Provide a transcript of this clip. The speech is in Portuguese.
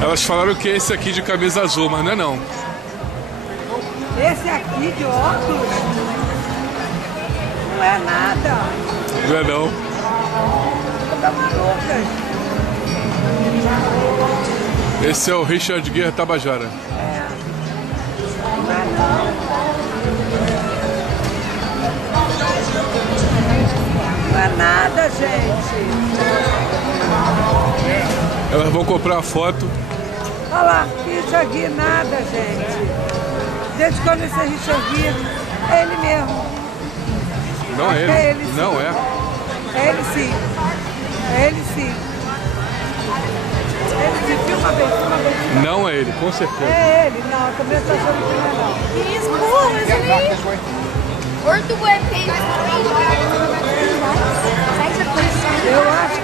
Elas falaram que é esse aqui de camisa azul, mas não é não. Esse aqui de óculos não é nada. Não é não. Tá maluca. Esse é o Richard Guerra Tabajara. É. Não é não. Não é nada, gente. Elas vão comprar a foto. Olha lá, Richard Guerra, nada, gente. Desde quando esse é Richard Guerra, é ele mesmo. Não é ele. É ele sim. Não é. É ele sim. É ele sim. Ele se filma bem, filma bem. Não é ele, com certeza. É ele, não, eu também estou achando que não é não. He's cool, isn't he? Or the webpage. Eu acho